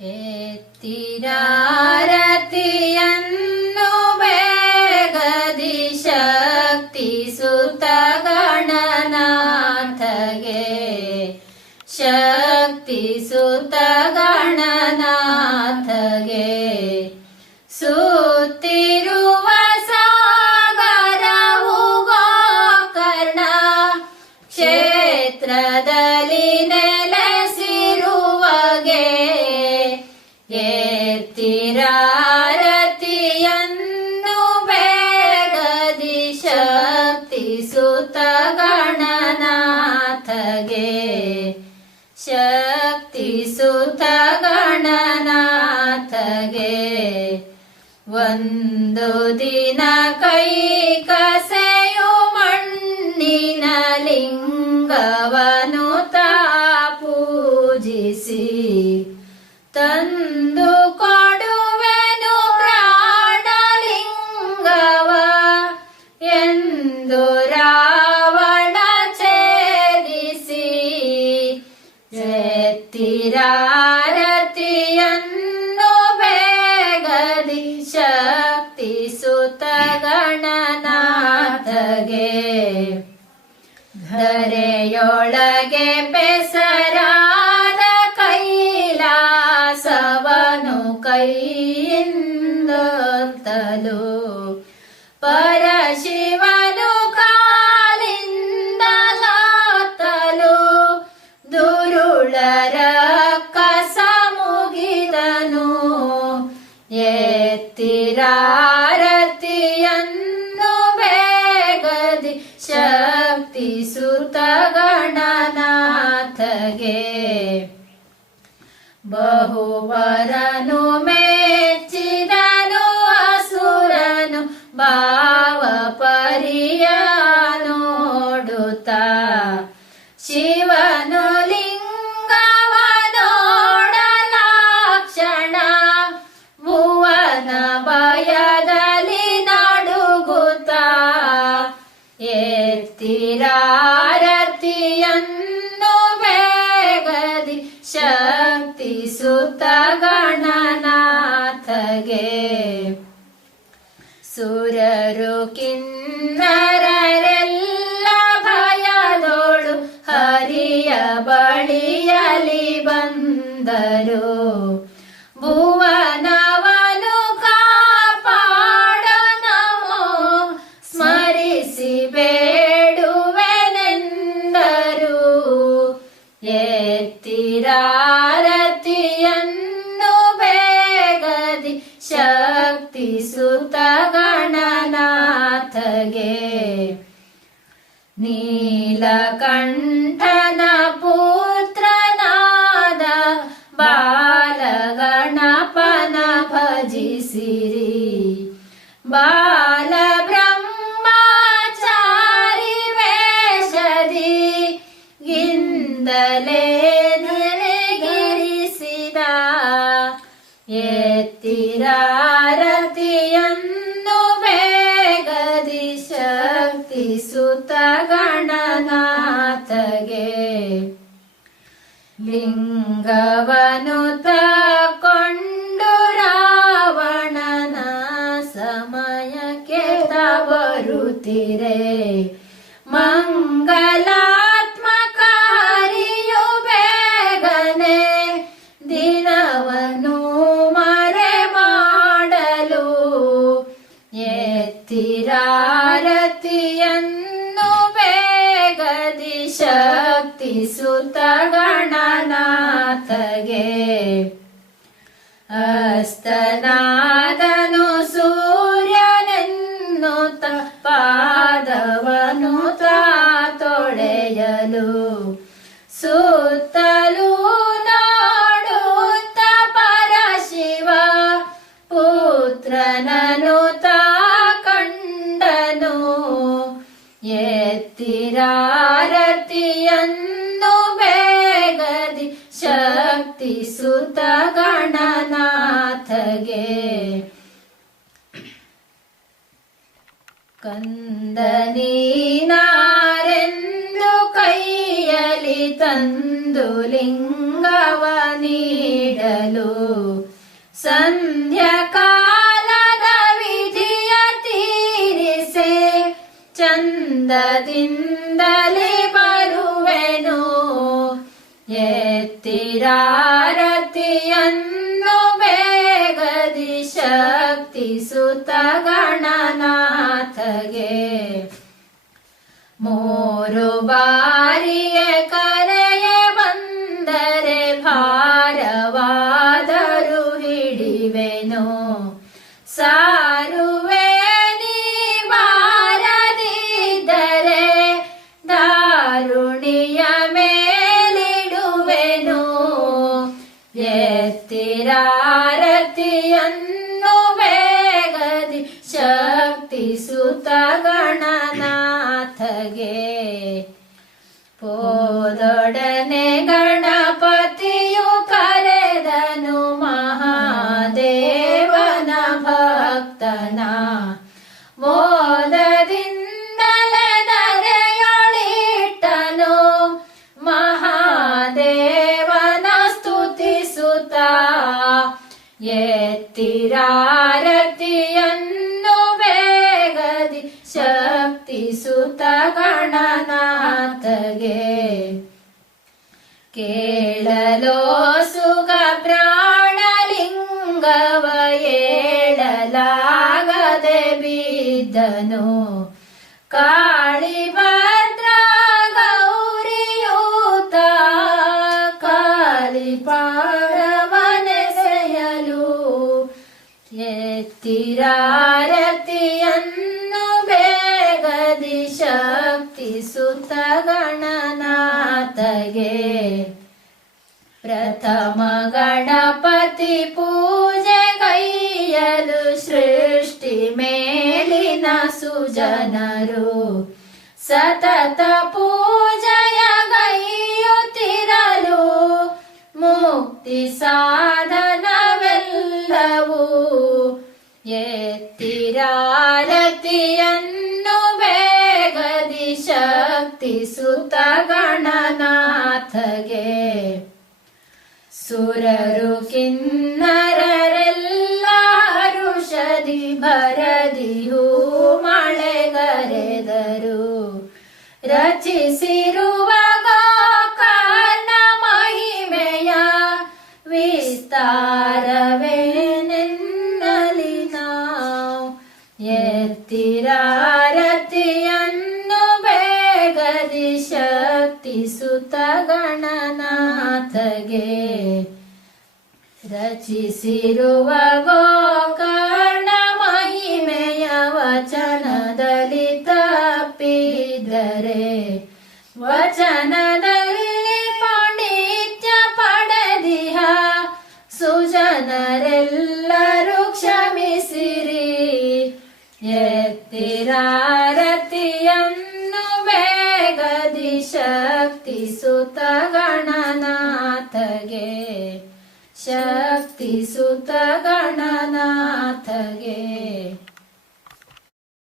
എത്തിരാരത്തിയൻ ಸೇರ್ತಿರಾರತಿಯನ್ನು ಬೇಗದಿ ಶಕ್ತಿ ಸುತ ಗಣನಾಥಗೆ. ಶಕ್ತಿ ಸುತ ಗಣನಾಥಗೆ. ಒಂದು ದಿನ ಕೈ ಕಸೆಯು ಮಣ್ಣಿನ ಲಿಂಗವನು ಧರೆಯೊಳ 先 ಆರತಿಯನ್ನು ಬೇಗದಿ ಶಕ್ತಿ ಸುತ ಗಣನಾಥಗೆ. ಸುರರು ಕಿ été ಎತ್ತಿರಾರತಿಯನ್ನು ಬೇಗದಿ ಶಕ್ತಿ ಸುತ ಗಣನಾಥಗೆ. ಲಿಂಗವನು ತಕೊಂಡು ರಾವಣನ ಸಮಯಕ್ಕೆ ಬರುತ್ತಿರೇ ನನಗೆ ಹಸ್ತನಾದನು ಸೂರ್ಯನನ್ನು ತಪ್ಪಾದವನು ತಾ ತೊಳೆಯಲು ಸುತ್ತಲೂ ನಾಡುತ್ತ ಪರಶಿವ ಪುತ್ರನನು ಕಂದನೀನಾರೆಂದು ಕೈಯಲಿ ತಂದು ಲಿಂಗವ ನೀಡಲು ಸಂಧ್ಯಾಕಾಲದ ವಿಜಯ ತೀರಿಸೆ ಚಂದದಿಂದಲೇ ಬರುವೆನು. ಎತ್ತಿರಾರತಿಯನ್ನು ಬೇಗದಿ ಶಕ್ತಿಸುತ್ತ ಗಣ ಮೂರು ಬಾರಿಯ போதொடனே ಕೇಳಲೋ ಸುಖ ಪ್ರಾಣಲಿಂಗವ ಏಳಲಾಗದೆ ಬಿದ್ದನು ಕಾಳಿ ಭದ್ರ ಗೌರಿಯೂತ ಕಾಲಿ ಪಾರವನೆಸೆಯಲು गणपति पूज कयलु सृष्टि मेलिन सुजनरु सतत ಎತ್ತಿರಾರತಿಯನ್ನು ಬೇಗದಿ ಶಕ್ತಿ ಸುತ ಗಣನಾಥಗೆ ರಚಿಸಿರುವ ಗೋಕರ್ಣ ಎತ್ತಿರಾರತಿಯನ್ನು ಬೇಗದಿ ಶಕ್ತಿ ಸುತ ಗಣನಾಥಗೆ. ಶಕ್ತಿ ಸುತ ಗಣನಾಥಗೆ.